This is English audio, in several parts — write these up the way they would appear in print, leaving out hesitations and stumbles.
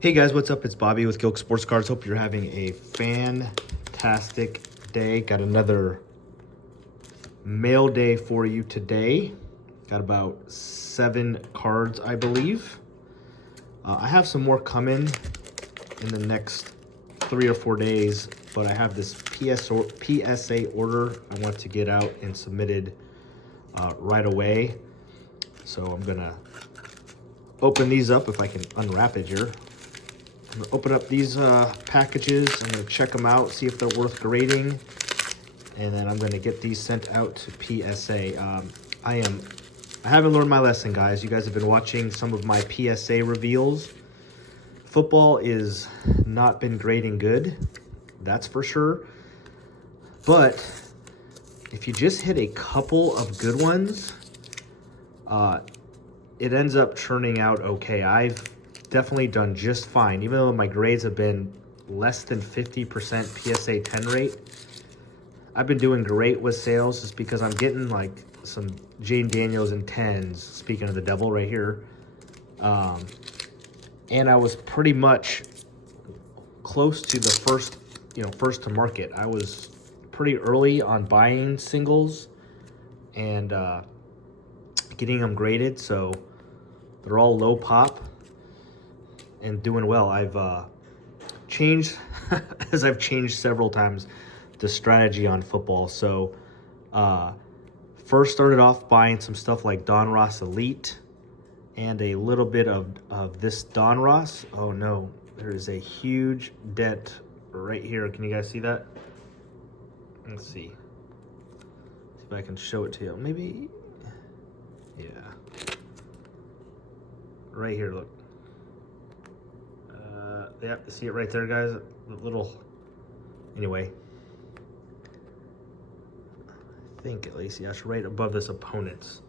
Hey guys, what's up? It's Bobby with Gilk Sports Cards. Hope you're having a fantastic day. Got another mail day for you today. Got about 7 cards, I believe. I have some more coming in the next 3 or 4 days, but I have this PSA order I want to get out and submitted right away. So I'm gonna open these up if I can unwrap it here. I'm gonna open up these packages. I'm gonna check them out, see if they're worth grading, and then I'm gonna get these sent out to PSA. I haven't learned my lesson, guys. You guys have been watching some of my PSA reveals. Football is not been grading good, that's for sure. But if you just hit a couple of good ones, it ends up churning out okay. I've definitely done just fine, even though my grades have been less than 50% PSA 10 rate. I've been doing great with sales just because I'm getting like some Jane Daniels and 10s, speaking of the devil right here. And I was pretty much close to the first to market. I was pretty early on buying singles and getting them graded, so they're all low pop and doing well. I've changed, as I've changed several times, the strategy on football. So first started off buying some stuff like Donruss Elite and a little bit of this Donruss. Oh no, there is a huge dent right here. Can you guys see that? Let's see if I can show it to you. Maybe, yeah. Right here, look. Yeah, see it right there, guys? The little, anyway. I think at least, yeah, it's right above this opponent's.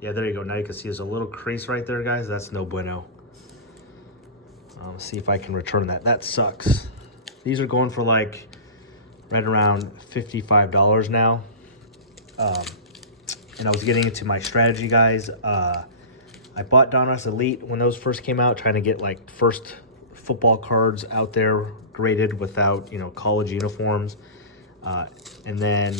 Yeah, there you go. Now you can see there's a little crease right there, guys. That's no bueno. See if I can return that. That sucks. These are going for like right around $55 now. And I was getting into my strategy, guys. I bought Donruss Elite when those first came out, trying to get like first football cards out there graded without, college uniforms. And then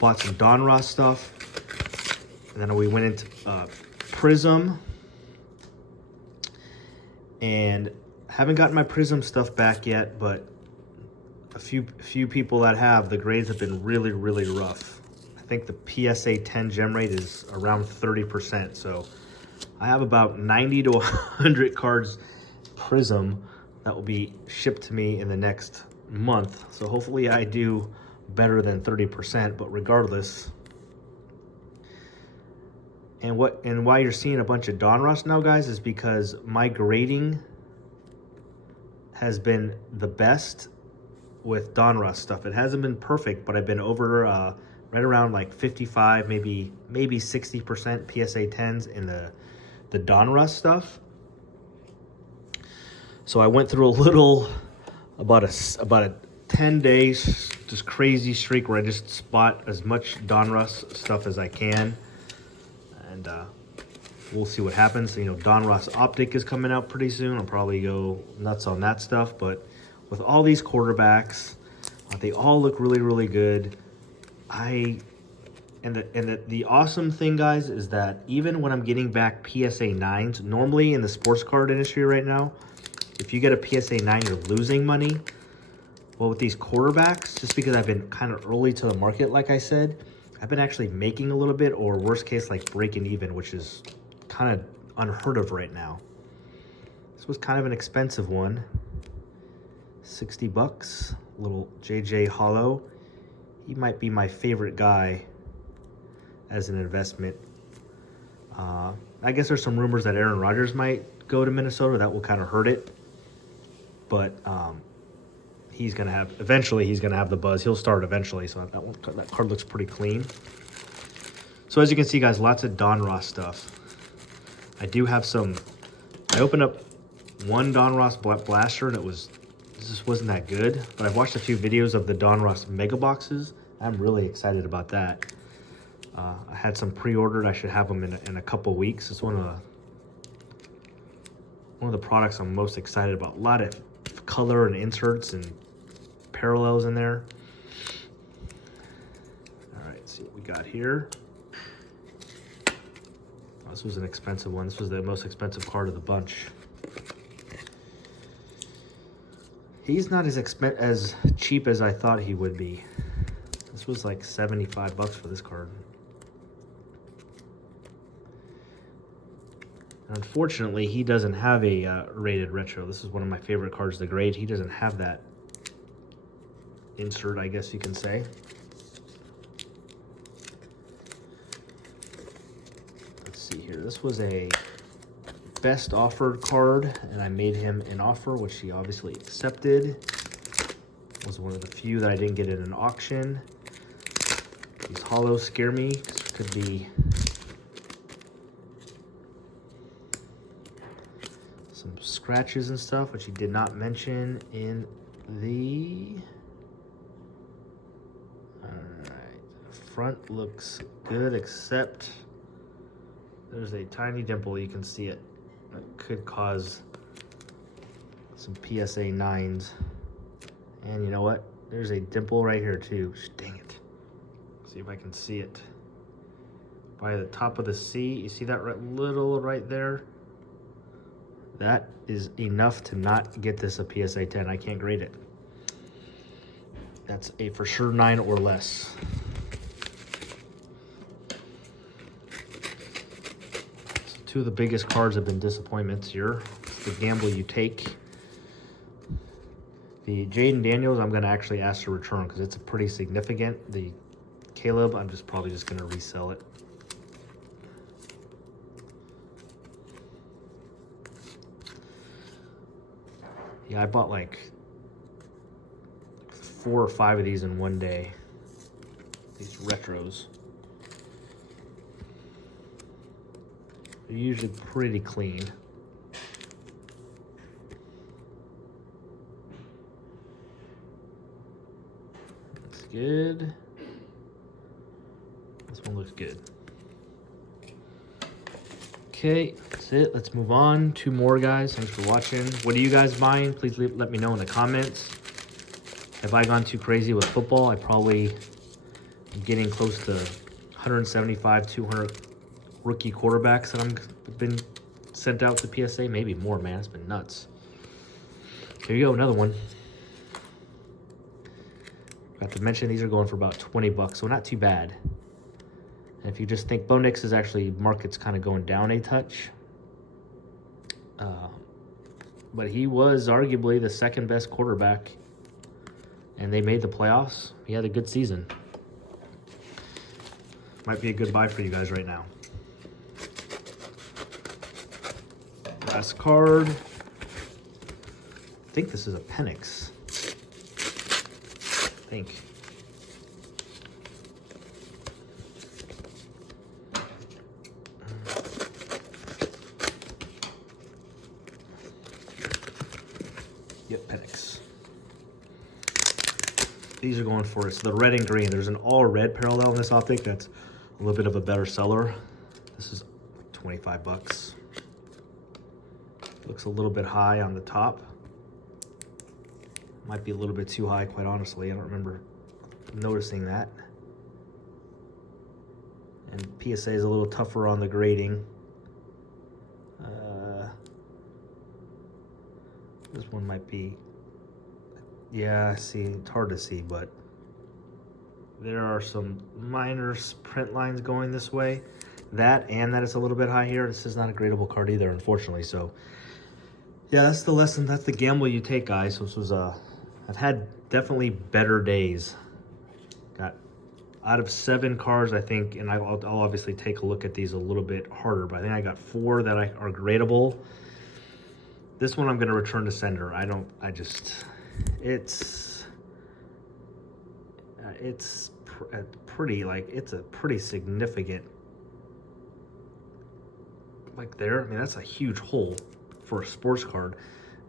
bought some Donruss stuff. And then we went into Prism. And haven't gotten my Prism stuff back yet, but a few people that have, the grades have been really, really rough. I think the PSA 10 gem rate is around 30%. So I have about 90 to 100 cards Prism that will be shipped to me in the next month. So hopefully I do better than 30%, but regardless. And why you're seeing a bunch of Donruss now, guys, is because my grading has been the best with Donruss stuff. It hasn't been perfect, but I've been over right around like 55, maybe 60% PSA 10s in the Donruss stuff. So I went through a little, about a 10 days, just crazy streak where I just spot as much Donruss stuff as I can. And we'll see what happens. Donruss Optic is coming out pretty soon. I'll probably go nuts on that stuff. But with all these quarterbacks, they all look really, really good. The awesome thing, guys, is that even when I'm getting back PSA 9s, normally in the sports card industry right now, if you get a PSA 9, you're losing money. Well, with these quarterbacks, just because I've been kind of early to the market, like I said, I've been actually making a little bit, or worst case, like breaking even, which is kind of unheard of right now. This was kind of an expensive one. 60 bucks, little JJ Hollow. He might be my favorite guy as an investment. I guess there's some rumors that Aaron Rodgers might go to Minnesota. That will kind of hurt it. But eventually he's gonna have the buzz. He'll start eventually, so that card looks pretty clean. So as you can see, guys, lots of Donruss stuff. I do have some. I opened up one Donruss Blaster, and it just wasn't that good. But I've watched a few videos of the Donruss Mega Boxes. I'm really excited about that. I had some pre-ordered. I should have them in a couple weeks. It's one of one of the products I'm most excited about. A lot of color and inserts and parallels in there. All right, let's see what we got here. Oh, this was an expensive one. This was the most expensive card of the bunch. He's not as cheap as I thought he would be. This was like 75 bucks for this card. Unfortunately, he doesn't have a rated retro. This is one of my favorite cards to grade. He doesn't have that insert, I guess you can say. Let's see here. This was a best offered card, and I made him an offer, which he obviously accepted. It was one of the few that I didn't get in an auction. These holos scare me. This could be some scratches and stuff, which he did not mention in the... Alright, front looks good, except there's a tiny dimple, you can see it. That could cause some PSA 9s. And you know what? There's a dimple right here too. Dang it. See if I can see it. By the top of the C, you see that little right there? That is enough to not get this a PSA 10. I can't grade it. That's a for sure 9 or less. So two of the biggest cards have been disappointments here. It's the gamble you take. The Jaden Daniels, I'm going to actually ask to return because it's a pretty significant. The Caleb, I'm probably just going to resell it. Yeah, I bought like 4 or 5 of these in one day. These retros. They're usually pretty clean. Looks good. This one looks good. Okay, that's it. Let's move on. 2 more, guys. Thanks for watching. What are you guys buying? Please let me know in the comments. Have I gone too crazy with football? I probably am getting close to 175, 200 rookie quarterbacks that I've been sent out to PSA. Maybe more, man. It's been nuts. Here you go, another one. Got to mention these are going for about 20 bucks, so not too bad. And if you just think Bo Nix is actually, market's kind of going down a touch. But he was arguably the second best quarterback, and they made the playoffs. He had a good season. Might be a good buy for you guys right now. Last card. I think this is a Penix. I think. Yep, Penix. These are going for, it's the red and green. There's an all red parallel in this optic that's a little bit of a better seller. This is 25 bucks. Looks a little bit high on the top. Might be a little bit too high, quite honestly. I don't remember noticing that. And PSA is a little tougher on the grading. This one might be, yeah, see, it's hard to see, but there are some minor print lines going this way. That and that it's a little bit high here. This is not a gradable card either, unfortunately. So, yeah, that's the lesson. That's the gamble you take, guys. So this was I've had definitely better days. Got out of 7 cards, I think, and I'll obviously take a look at these a little bit harder, but I think I got 4 that are gradable. This one I'm going to return to sender. It's pretty, like, it's a pretty significant, like there. I mean, that's a huge hole for a sports card.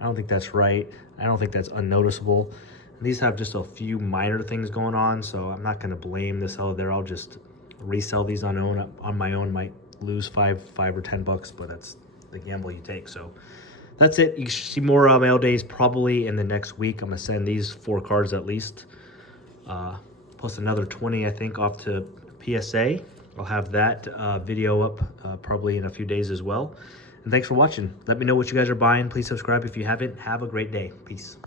I don't think that's right. I don't think that's unnoticeable. And these have just a few minor things going on, so I'm not going to blame the seller there. I'll just resell these on my own. Might lose 5 or 10 bucks, but that's the gamble you take. So that's it. You should see more mail days probably in the next week. I'm gonna send these 4 cards at least, plus another 20 I think off to PSA. I'll have that video up probably in a few days as well. And thanks for watching. Let me know what you guys are buying. Please subscribe if you haven't. Have a great day. Peace.